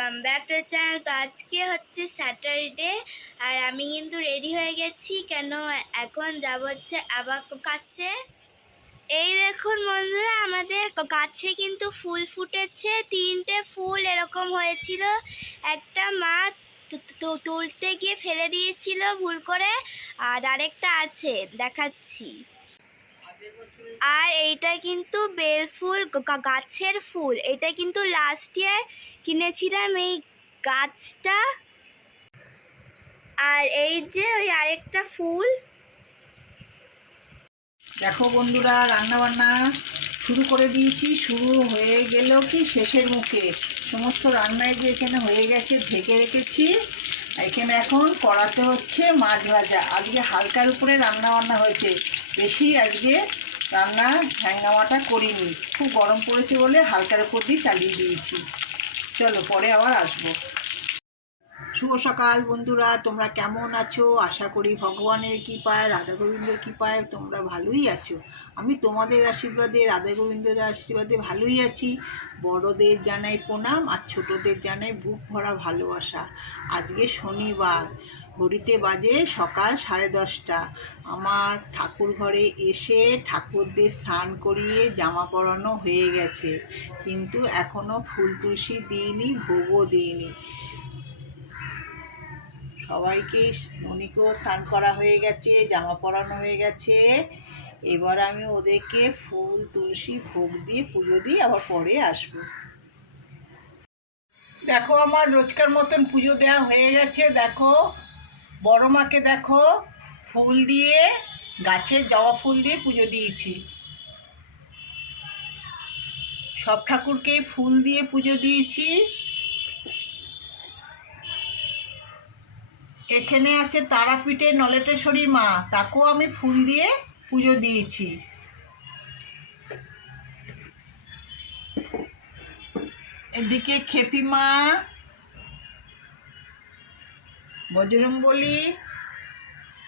Welcome back to channel তো আজকে হচ্ছে স্যাটারডে আর আমি কিন্তু রেডি হয়ে গেছি। কেন? এখন যাব হচ্ছে আবার কাছে। এই দেখুন বন্ধুরা, আমাদের গাছে কিন্তু ফুল ফুটেছে। তিনটে ফুল এরকম হয়েছিল। একটা মা তুলতে গিয়ে ফেলে দিয়েছিল ভুল করে। আর আরেকটা আছে, দেখাচ্ছি। আর এইটা কিন্তু বেল ফুল গাছের ফুল। এটা কিন্তু লাস্ট ইয়ার কিনেছিলাম এই গাছটা। আর এই যে ওই আরেকটা ফুল। দেখো বন্ধুরা রান্না বান্না শুরু করে দিয়েছি। শুরু হয়ে গেল কি শেষের মুখে। সমস্ত রান্নায় যে এখানে হয়ে গেছে, ঢেকে রেখেছি। এখানে এখন করাতে হচ্ছে মাছ ভাজা। আজকে হালকার উপরে রান্না বান্না হয়েছে। বেশি আজকে রান্না হ্যাঙ্গামাটা করিনি। খুব গরম পড়েছে বলে হালকার উপর দিয়ে চালিয়ে দিয়েছি। চলো, পরে আবার আসব। শুভ সকাল বন্ধুরা, তোমরা কেমন আছো? আশা করি ভগবানের কৃপায়, রাধা গোবিন্দের কৃপায় তোমরা ভালোই আছো। আমি তোমাদের আশীর্বাদে, রাধা গোবিন্দের আশীর্বাদে ভালোই আছি। বড়দের জানাই প্রণাম আর ছোটদের জানাই বুক ভরা ভালোবাসা। আজকে শনিবার। ঘড়িতে বাজে সকাল সাড়ে দশটা। আমার ঠাকুর ঘরে এসে ঠাকুরদের স্নান করিয়ে জামা পরানো হয়ে গেছে। কিন্তু এখনও ফুল তুলসী দিইনি, ভোগও দিইনি। সবাইকে ননিকেও স্নান করা হয়ে গেছে, জামা পরানো হয়ে গেছে। এবার আমি ওদেরকে ফুল তুলসী ভোগ দিয়ে পুজো দিয়ে আবার পরে আসব। দেখো আমার রোজকার মতন পুজো দেওয়া হয়ে গেছে, দেখো। বড় মাকে দেখো, ফুল দিয়ে গাছের জবা ফুল দিয়ে পুজো দিয়েছি। সব ঠাকুরকেই ফুল দিয়ে পুজো দিয়েছি। এখানে আছে তারাপীঠে নলেটেশ্বরী মা, তাকেও আমি ফুল দিয়ে পুজো দিয়েছি। এদিকে খেপি মা বজরংবলী,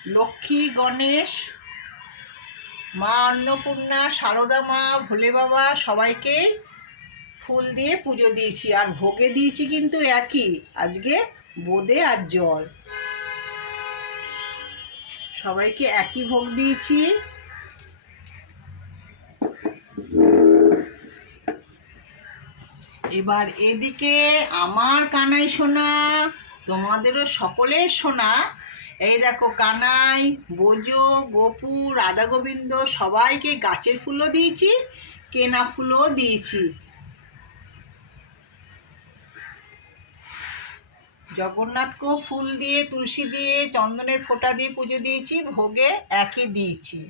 লক্ষ্মী গণেশ, মা অন্নপূর্ণা, সারদা মা, ভোলে বাবা সবাইকে ফুল দিয়ে পুজো দিয়েছি। আর ভোগে দিয়েছি কিন্তু একই। আজকে বোঁদে আর জল। সবাইকে একই ভোগ দিয়েছি। এবার এদিকে আমার কানাই সোনা তোমাদেরও সকলের সোনা। এই দেখো কানাই, বোজো, গোপু, রাধা গোবিন্দ, সবাইকে গাছের ফুলও দিয়েছি, কেনা ফুলও দিয়েছি। জগন্নাথকেও ফুল দিয়ে, তুলসী দিয়ে, চন্দনের ফোঁটা দিয়ে পুজো দিয়েছি, ভোগে একই দিয়েছি।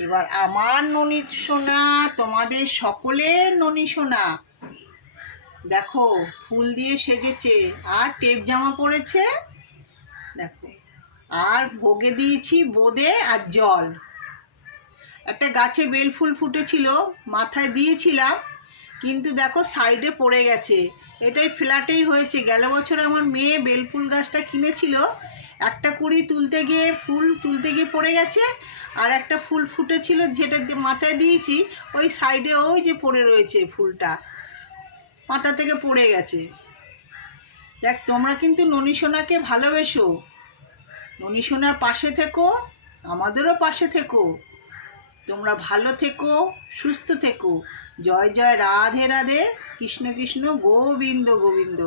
এবার আমার ননি সোনা, তোমাদের সকলের ননি সোনা। দেখো, ফুল দিয়ে সেজেছে। আর টেপ জামা পরেছে। দেখো, আর ভোগে দিয়েছি বোঁদে আর জল। একটা গাছে বেল ফুল ফুটেছিল, মাথায় দিয়েছিলাম, কিন্তু দেখো সাইডে পড়ে গেছে। এটাই ফ্ল্যাটেই হয়েছে। গেল বছর আমার মেয়ে বেলফুল গাছটা কিনেছিল। একটা কুড়ি তুলতে গিয়ে ফুল তুলতে গিয়ে পড়ে গেছে, আর একটা ফুল ফুটেছিল যেটা মাথায় দিয়েছি, ওই সাইডে ওই যে পড়ে রয়েছে ফুলটা। মাথা থেকে পড়ে গেছে। দেখ, তোমরা কিন্তু ননী সোনাকে ভালোবেসো। ননী সোনার পাশে থেকো, আমাদেরও পাশে থেকো। তোমরা ভালো থেকো, সুস্থ থেকো। জয় জয়, রাধে রাধে, কৃষ্ণ কৃষ্ণ, গোবিন্দ গোবিন্দ।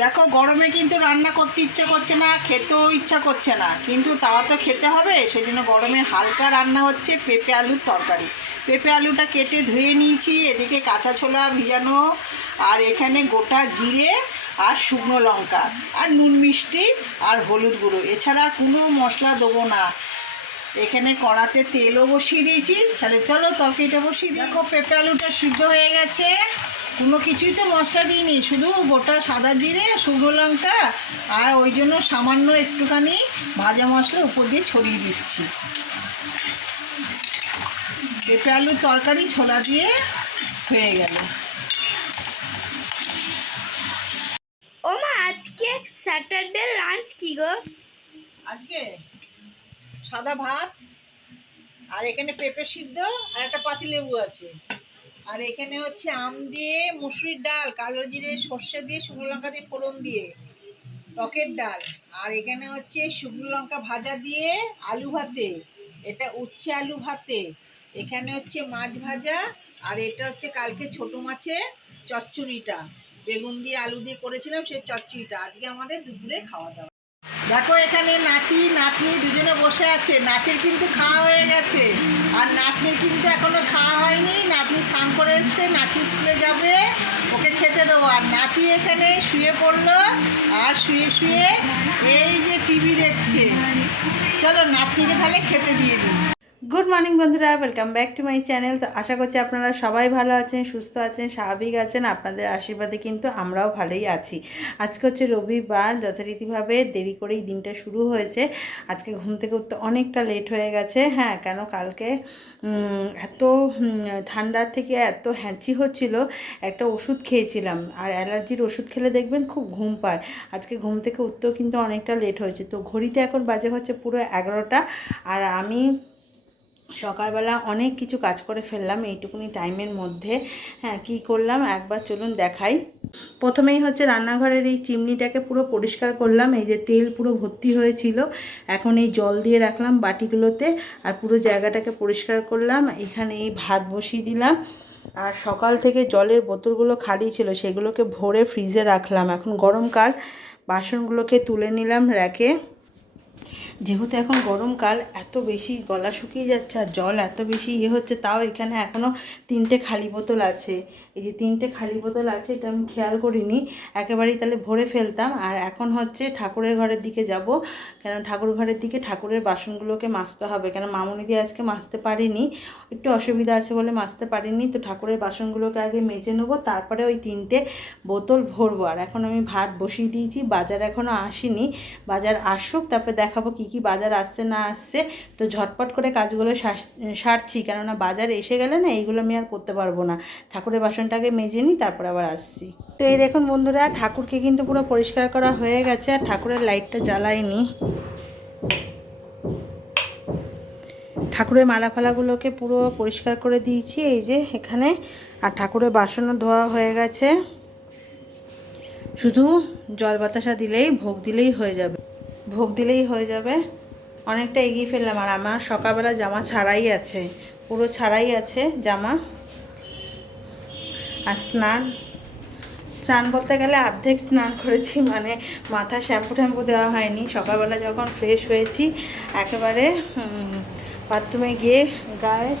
দেখো, গরমে কিন্তু রান্না করতে ইচ্ছা করছে না, খেতেও ইচ্ছা করছে না। কিন্তু তাও তো খেতে হবে সেই জন্য গরমে হালকা রান্না হচ্ছে পেঁপে, আলুর তরকারি। পেঁপে আলুটা কেটে ধুয়ে নিয়েছি, এদিকে কাঁচা ছোলা ভিজানো, আর এখানে গোটা জিরে আর শুকনো লঙ্কা, আর নুন মিষ্টি আর হলুদ গুঁড়ো। এছাড়া কোনো মশলা দেবো না। এখানে কড়াতে তেলও বসিয়ে দিয়েছি। তাহলে চলো তরকারিটা বসিয়ে। দেখো, পেঁপে আলুটা সিদ্ধ হয়ে গেছে। কোনো কিছুই তো মশলা দিইনি, শুধু গোটা সাদা জিরে, শুকনো লঙ্কা, আর ওই জন্য সামান্য একটুখানি ভাজা মশলা উপর দিয়ে ছড়িয়ে দিচ্ছি। পেঁপে আলুর তরকারি ছোলা দিয়ে হয়ে গেল। ও মা আজকে স্যাটারডে লাঞ্চ কি গো? আজকে সাদা ভাত আর এখানে পেঁপে সিদ্ধ আর একটা পাতিলেবু আছে। আর এখানে হচ্ছে আম দিয়ে মুসুরির ডাল কালো জিরে সর্ষে দিয়ে শুকনো লঙ্কা দিয়ে ফোড়ন দিয়ে টকের ডাল। আর এখানে হচ্ছে শুকনো লঙ্কা ভাজা দিয়ে আলু ভাতে এটা উচ্ছে আলু ভাতে। এখানে হচ্ছে মাছ ভাজা, আর এটা হচ্ছে কালকে ছোট মাছের চচ্চড়িটা। বেগুন দিয়ে আলু দিয়ে করেছিলাম সেই চচ্চড়িটা। আজকে আমাদের দুপুরে খাওয়া দাওয়া। দেখো এখানে নাতি, নাতনি দুজনে বসে আছে। নাতির কিন্তু খাওয়া হয়ে গেছে। আর নাতনির কিন্তু এখনও খাওয়া হয়নি। নাতনি স্নান করে এসছে, নাতি স্কুলে যাবে, ওকে খেতে দেবো। আর নাতি এখানে শুয়ে পড়ল, আর শুয়ে শুয়ে এই যে টিভি দেখছে। চলো নাতনিকে তাহলে খেতে দিয়ে দিই। গুড মর্নিং বন্ধুরা welcome back to my channel তো আশা করছি আপনারা সবাই ভালো আছেন, সুস্থ আছেন, স্বাভাবিক আছেন, আপনাদের আশীর্বাদে কিন্তু আমরাও ভালোই আছি। আজকে হচ্ছে রবিবার, যথারীতিভাবে দেরি করেই দিনটা শুরু হয়েছে। আজকে ঘুম থেকে উঠতে অনেকটা লেট হয়ে গেছে হ্যাঁ কেন কালকে এত ঠান্ডার থেকে এত হ্যাঁচি হচ্ছিল, একটা ওষুধ খেয়েছিলাম। আর অ্যালার্জির ওষুধ খেলে দেখবেন খুব ঘুম পায়। আজকে ঘুম থেকে উঠতেও কিন্তু অনেকটা লেট হয়েছে। তো ঘড়িতে এখন বাজে হচ্ছে পুরো এগারোটা। আর আমি সকালবেলা অনেক কিছু কাজ করে ফেললাম, এইটুকুনি টাইমের মধ্যে। হ্যাঁ কী করলাম? একবার চলুন দেখাই। প্রথমেই হচ্ছে রান্নাঘরের এই চিমনিটাকে পুরো পরিষ্কার করলাম, এই যে তেল পুরো ভর্তি হয়েছিল। এখন এই জল দিয়ে রাখলাম বাটিগুলোতে আর পুরো জায়গাটাকে পরিষ্কার করলাম। এখানে এই ভাত বসিয়ে দিলাম। আর সকাল থেকে জলের বোতলগুলো খালি ছিল, সেগুলোকে ভরে ফ্রিজে রাখলাম। এখন গরমকাল, বাসনগুলোকে তুলে নিলাম র্যাকে। যেহেতু এখন গরমকাল, এত বেশি গলা শুকিয়ে যাচ্ছে আর জল এত বেশি ইয়ে হচ্ছে, তাও এখানে এখনও তিনটে খালি বোতল আছে। এই যে তিনটে খালি বোতল আছে, এটা আমি খেয়াল করিনি। একেবারেই তাহলে ভরে ফেলতাম। আর এখন হচ্ছে ঠাকুরের ঘরের দিকে যাব। কেন ঠাকুর ঘরের দিকে ঠাকুরের বাসনগুলোকে মাজতে হবে। কেন মামুনি দিয়ে আজকে মাজতে পারিনি। একটু অসুবিধা আছে বলে মাজতে পারিনি। তো ঠাকুরের বাসনগুলোকে আগে মেজে নেব। তারপরে ওই তিনটে বোতল ভরবো। আর এখন আমি ভাত বসিয়ে দিয়েছি। বাজার এখনও আসেনি। বাজার আসুক, তারপরে দেখাবো কী কী বাজার আসছে না আসছে, তো ঝটপট করে কাজগুলো সারছি। কেননা বাজার এসে গেলে না এইগুলো আমি আর করতে পারব না। ঠাকুরের বাসনটাকে মেজে নিই, তারপর আবার আসছি। তো এই দেখুন বন্ধুরা, ঠাকুরকে কিন্তু পুরো পরিষ্কার করা হয়ে গেছে আর ঠাকুরের লাইটটা জ্বালাইনি। ঠাকুরের মালা ফালাগুলোকে পুরো পরিষ্কার করে দিয়েছি, এই যে এখানে। আর ঠাকুরের বাসনও ধোয়া হয়ে গেছে। শুধু জল বাতাসা দিলেই, ভোগ দিলেই হয়ে যাবে। ভোগ দিলেই হয়ে যাবে। অনেকটা এগিয়ে ফেললাম আর আমার সকালবেলা জামা ছাড়াই আছে। পুরো ছাড়াই আছে জামা। আর স্নান স্নান বলতে গেলে অর্ধেক স্নান করেছি মানে মাথা শ্যাম্পু ট্যাম্পু দেওয়া হয়নি। সকালবেলা যখন ফ্রেশ হয়েছি, একেবারে বাথরুমে গিয়ে গায়ে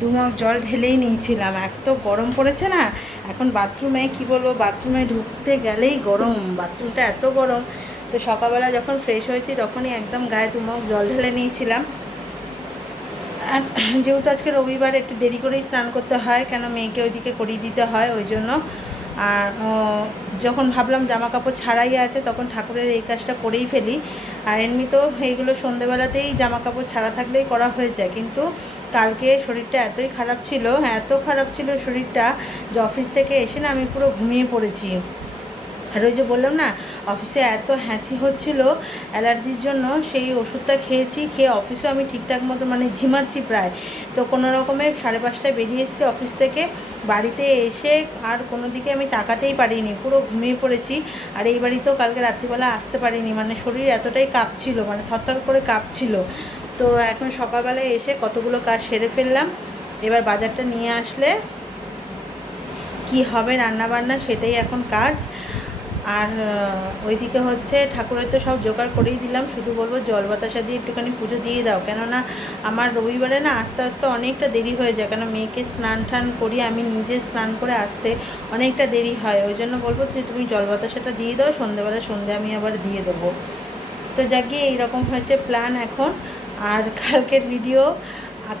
দুমক জল ঢেলেই নিয়েছিলাম। এত গরম পড়েছে না, এখন বাথরুমে কি বলব বাথরুমে ঢুকতে গেলেই গরম। বাথরুমটা এত গরম তো সকালবেলা যখন ফ্রেশ হয়েছি তখনই একদম গায়ে দুমক জল ঢেলে নিয়েছিলাম। আর যেহেতু আজকে রবিবার, একটু দেরি করেই স্নান করতে হয়, কেন মেয়েকে ওইদিকে করিয়ে দিতে হয় ওই জন্য। আর যখন ভাবলাম জামা কাপড় ছাড়াই আছে, তখন ঠাকুরের এই কাজটা করেই ফেলি। আর এমনি তো এইগুলো সন্ধেবেলাতেই জামা কাপড় ছাড়া থাকলেই করা হয়ে যায়। কিন্তু কালকে শরীরটা এতই খারাপ ছিল, এত খারাপ ছিল শরীরটা যে অফিস থেকে এসে না আমি পুরো ঘুমিয়ে পড়েছি। আর ওই যে বললাম না অফিসে এত হ্যাঁচি হচ্ছিল অ্যালার্জির জন্য, সেই ওষুধটা খেয়েছি, খেয়ে অফিসেও আমি ঠিকঠাক মতো মানে ঝিমাচ্ছি প্রায়। তো কোনো রকমে সাড়ে পাঁচটায় বেরিয়ে এসেছি অফিস থেকে। বাড়িতে এসে আর কোনো দিকে আমি তাকাতেই পারিনি, পুরো ঘুমিয়ে পড়েছি। আর এই বাড়িতেও কালকে রাত্রিবেলা আসতে পারিনি মানে শরীর এতটাই কাঁপছিল মানে থরথর করে কাঁপছিল। তো এখন সকালবেলায় এসে কতগুলো কাজ সেরে ফেললাম। এবার বাজারটা নিয়ে আসলে কি হবে রান্না বান্না সেটাই এখন কাজ। আর ওইদিকে হচ্ছে ঠাকুরের তো সব জোগাড় করেই দিলাম, শুধু বলব জল বাতাসা দিয়ে একটুখানি পুজো দিয়ে দাও। কেননা আমার রবিবারে না আস্তে আস্তে অনেকটা দেরি হয়ে যায়, কেন মেয়েকে স্নান টান করি, আমি নিজে স্নান করে আসতে অনেকটা দেরি হয়। ওই জন্য বলব যে, তুমি জল বাতাসাটা দিয়ে দাও, সন্ধ্যেবেলা সন্ধ্যে আমি আবার দিয়ে দেবো। তো যাকে এইরকম হয়েছে প্ল্যান এখন। আর কালকের ভিডিও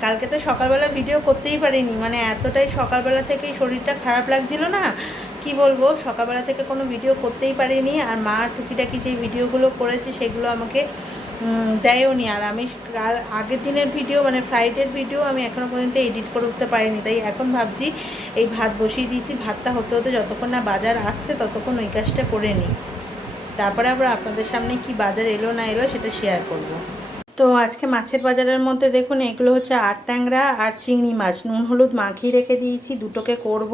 কালকে তো সকালবেলা ভিডিও করতেই পারিনি মানে এতটাই সকালবেলা থেকেই শরীরটা খারাপ লাগছিল না কি বলব, সকালবেলা থেকে কোনো ভিডিও করতেই পারিনি আর মা টুকিটাকি যে ভিডিওগুলো করেছে সেগুলো আমাকে দেয়ও নি আর আমি আগের দিনের ভিডিও মানে ফ্রাইডের ভিডিও আমি এখনও পর্যন্ত এডিট করে উঠতে পারিনি। তাই এখন ভাবছি এই ভাত বসিয়ে দিয়েছি, ভাতটা হতে হতে যতক্ষণ না বাজার আসছে ততক্ষণ ওই কাজটা করে নিই। তারপরে আবার আপনাদের সামনে কি বাজার এলো না এলো সেটা শেয়ার করব। তো আজকে মাছের বাজারের মধ্যে দেখুন, এগুলো হচ্ছে আট ট্যাংরা আর চিংড়ি মাছ। নুন, হলুদ মাখিয়ে রেখে দিয়েছি, দুটোকে করব।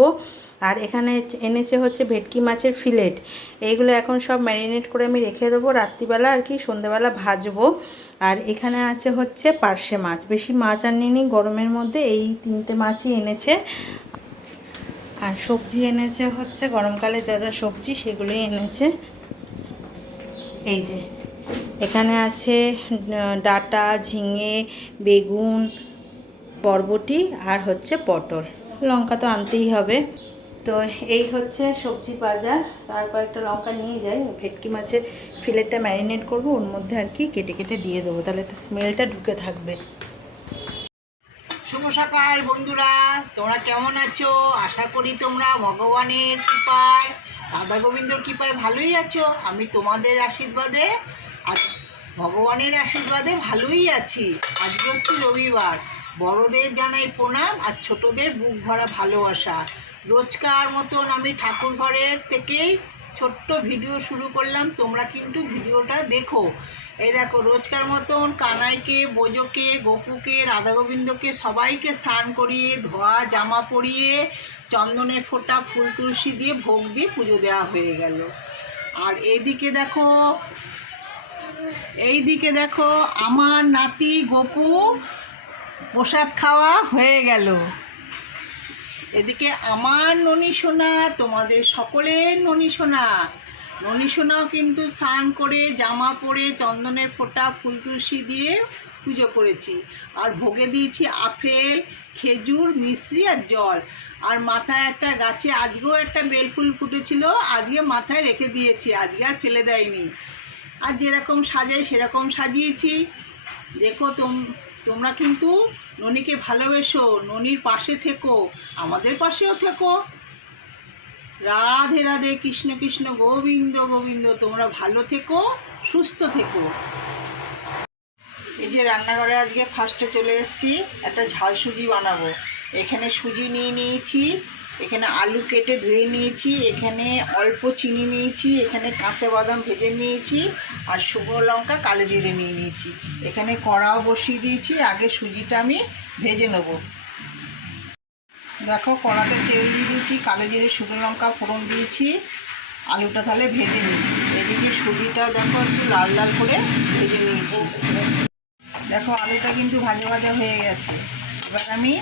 আর এখানে এনেছে হচ্ছে ভেটকি মাছের ফিলেট এইগুলো এখন সব ম্যারিনেট করে আমি রেখে দেবো। রাত্রিবেলা আর কি সন্ধেবেলা ভাজবো। আর এখানে আছে হচ্ছে পার্শে মাছ। বেশি মাছ আনিনি গরমের মধ্যে এই তিনটে মাছই এনেছে। আর সবজি এনেছে হচ্ছে, গরমকালে যা যা সবজি সেগুলোই এনেছে। এই যে, এখানে আছে ডাঁটা, ঝিঙে, বেগুন, বরবটি আর হচ্ছে পটল। লঙ্কা তো আনতেই হবে। তো এই হচ্ছে সবজি বাজার। তার কয়েকটা লঙ্কা নিয়ে যাই। ভেটকি মাছের ফিলেটটা ম্যারিনেট করব। ওর মধ্যে আর কি কেটে কেটে দিয়ে দেবো। তাহলে একটা স্মেলটা ঢুকে থাকবে। শুভ সকাল বন্ধুরা। তোমরা কেমন আছো? আশা করি তোমরা ভগবানের কৃপায়, রাধা গোবিন্দর কৃপায় ভালোই আছো। আমি তোমাদের আশীর্বাদে আর ভগবানের আশীর্বাদে ভালোই আছি। আজকে হচ্ছে রবিবার। বড়দের জানাই প্রণাম আর ছোটদের বুক ভরা ভালোবাসা। রোজকার মতন আমি ঠাকুর ঘরের থেকেই ছোট্ট ভিডিও শুরু করলাম, তোমরা কিন্তু ভিডিওটা দেখো। এই দেখো, রোজকার মতন কানাইকে, বোজোকে, গোপুকে রাধা গোবিন্দকে সবাইকে স্নান করিয়ে, ধোয়া, জামা পরিয়ে চন্দনের ফোঁটা ফুল তুলসী দিয়ে ভোগ দিয়ে পুজো দেওয়া হয়ে গেল। আর এইদিকে দেখো এইদিকে দেখো, আমার নাতি গপু প্রসাদ খাওয়া হয়ে গেল। এদিকে আমার ননী সোনা, তোমাদের সকলের ননী সোনা। ননী সোনাও কিন্তু স্নান করে, জামা পরে, চন্দনের ফোঁটা, ফুল তুলসী দিয়ে পুজো করেছি। আর ভোগে দিয়েছি আপেল, খেজুর মিশ্রি আর জল। আর মাথায় একটা গাছে আজকেও একটা বেলফুল ফুটেছিল, আজকে মাথায় রেখে দিয়েছি, আজকে আর ফেলে দেয়নি। আর যেরকম সাজাই সেরকম সাজিয়েছি। দেখো তোম, তোমরা কিন্তু ননীকে ভালোবেসো, ননির পাশে থেকো, আমাদের পাশেও থেকো। রাধে রাধে, কৃষ্ণ কৃষ্ণ, গোবিন্দ গোবিন্দ, তোমরা ভালো থেকো, সুস্থ থেকো। এই যে রান্নাঘরে আজকে ফার্স্টে চলে এসেছি, একটা ঝাল সুজি বানাবো। এখানে সুজি নিয়ে নিয়েছি এখানে আলু কেটে ধুয়ে নিয়েছি, এখানে অল্প চিনি নিয়েছি, এখানে কাঁচা বাদাম ভেজে নিয়েছি আর শুকনো লঙ্কা কালো জিরে নিয়ে নিয়েছি। এখানে কড়াও বসিয়ে দিয়েছি, আগে সুজিটা আমি ভেজে নেব। দেখো কড়াতে তেল দিয়ে দিয়েছি, কালো জিরে, শুকনো লঙ্কা ফোড়ন দিয়েছি, আলুটা তাহলে ভেজে নিয়েছি। এদিকে সুজিটা দেখো একটু লাল লাল করে ভেজে নিয়েছি। দেখো আলুটা কিন্তু ভাজা ভাজা হয়ে গেছে। এবার আমি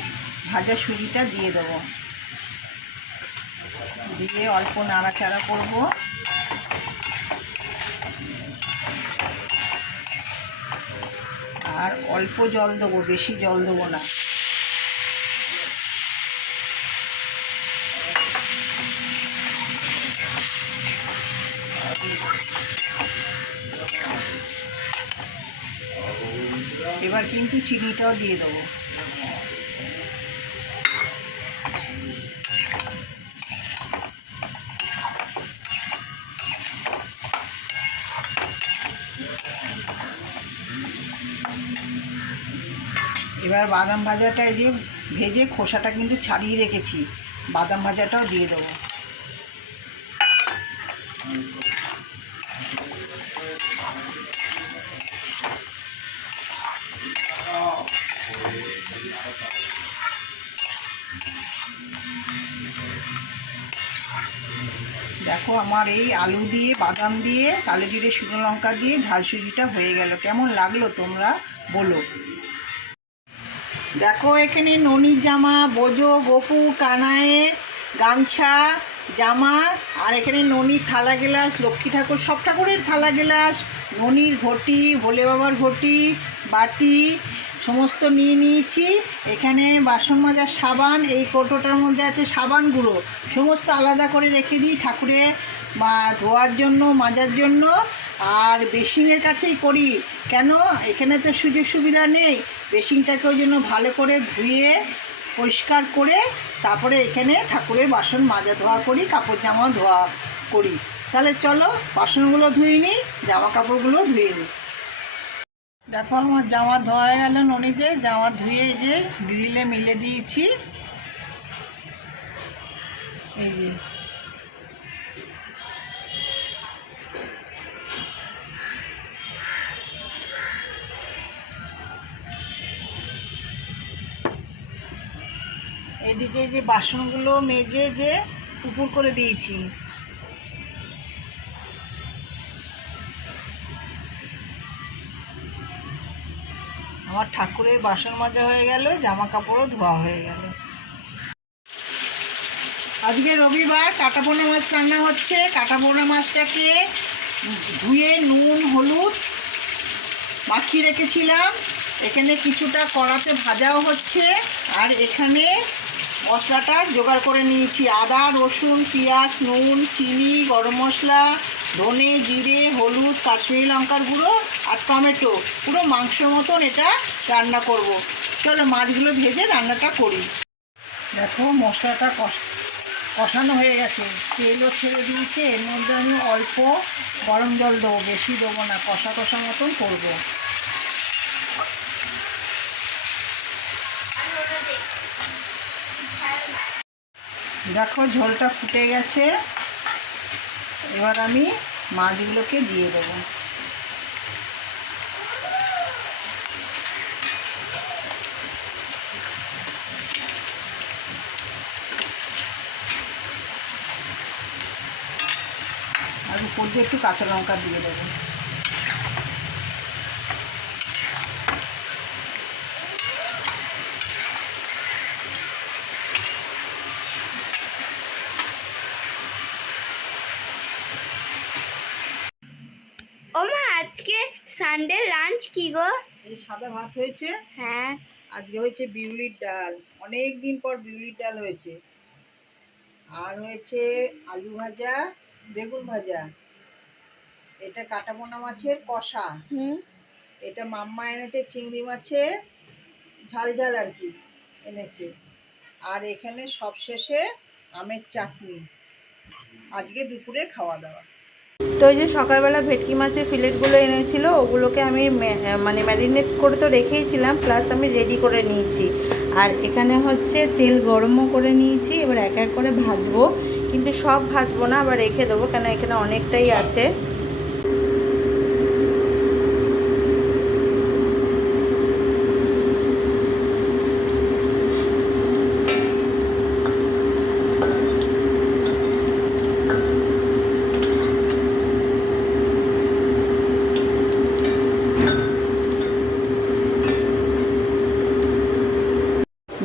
ভাজা সুজিটা দিয়ে দেবো। দিয়ে অল্প নাড়াচাড়া করব। আর অল্প জল দেবো, বেশি জল দেবো না। এবার কিন্তু চিনিটাও দিয়ে দেবো। এবার বাদাম ভাজাটা এই যে ভেজে খোসাটা কিন্তু ছাড়িয়ে রেখেছি। বাদাম ভাজাটাও দিয়ে দেবো। দেখো আমার এই আলু দিয়ে, বাদাম দিয়ে, কালো জিরে, শুকনো লঙ্কা দিয়ে ঝাল সুজিটা হয়ে গেল। কেমন লাগল তোমরা বলো। দেখো, এখানে ননির জামা, বোজো, গপু কানায়ে গামছা, জামা, আর এখানে ননির থালা গেলাস, লক্ষ্মী ঠাকুর, সব ঠাকুরের থালা গেলাস, ননির ঘটি, ভোলে বাবার ঘটি, বাটি, সমস্ত নিয়ে নিয়েছি। এখানে বাসন মাজার সাবান, এই কৌটোটার মধ্যে আছে সাবান গুঁড়ো। সমস্ত আলাদা করে রেখে দিই ঠাকুরের মা, ধোয়ার জন্য, মাজার জন্য। আর বেসিংয়ের কাছেই করি। কেন? এখানে তো সুযোগ সুবিধা নেই। বেসিংটাকে ওই জন্য ভালো করে ধুয়ে, পরিষ্কার করে, তারপরে এখানে ঠাকুরের বাসন মাজা ধোয়া করি, কাপড় জামা ধোয়া করি। তাহলে চলো, বাসনগুলো ধুয়ে নিই জামা কাপড়গুলো ধুয়ে নিই। দেখো আমার জামা ধোয়া হয়ে গেল ননিতে জামা ধুয়ে যে গ্রিলে মিলে দিয়েছি। এই যে। এদিকে যে বাসনগুলো মেজে যে উপর করে দিয়েছি। আমার ঠাকুরের বাসন মাজা হয়ে গেল জামা কাপড়ও ধোয়া হয়ে গেল। আজকে রবিবার, কাটা পোনা মাছ রান্না হচ্ছে। কাটা পোনা মাছটাকে ধুয়ে নুন, হলুদ মাখিয়ে রেখেছিলাম। এখানে কিছুটা কড়াতে ভাজাও হচ্ছে। আর এখানে মশলাটা জোগাড় করে নিয়েছি। আদা, রসুন, পেঁয়াজ, নুন, চিনি, গরম মশলা, ধনে, জিরে, হলুদ, কাশ্মীরি লঙ্কার গুঁড়ো আর টমেটো। পুরো মাংসের মতন এটা রান্না করব। চলো মাছগুলো ভেজে রান্নাটা করি। দেখো মশলাটা কষ কষানো হয়ে গেছে। তেলও ছেড়ে দিয়েছে, এর মধ্যে আমি অল্প গরম জল দেবো, বেশি দেবো না, কষা কষা মতন করব। দেখো, ঝোলটা ফুটে গেছে। এবার আমি মাছগুলোকে দিয়ে দেবো। আর উপর দিয়ে একটু কাঁচা লঙ্কা দিয়ে দেবো ও মা আজকে সানডে লাঞ্চ কি গো এই সাদা ভাত হয়েছে। হ্যাঁ। আজকে হয়েছে বিউলির ডাল। অনেক দিন পর বিউলির ডাল হয়েছে। আর হয়েছে আলু ভাজা বেগুন ভাজা। এটা কাটাপোনা মাছের কষা। এটা মাম্মা এনেছে চিংড়ি মাছের ঝাল ঝাল আর কি এনেছে। আর এখানে সবশেষে আমের চাটনি। আজকে দুপুরে খাওয়া দাওয়া। তো ওই যে সকালবেলা ভেটকি মাছের ফিলেটগুলো এনেছিল, ওগুলোকে আমি মানে ম্যারিনেট করে তো রেখেইছিলাম প্লাস আমি রেডি করে নিয়েছি। আর এখানে হচ্ছে তেল গরমও করে নিয়েছি, এবার এক এক করে ভাজবো। কিন্তু সব ভাজবো না, আবার রেখে দেবো, কেন এখানে অনেকটাই আছে।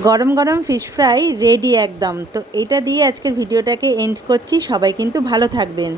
গরম গরম ফিশ ফ্রাই রেডি একদম। তো এটা দিয়ে আজকের ভিডিওটাকে এন্ড করছি। সবাই কিন্তু ভালো থাকবেন।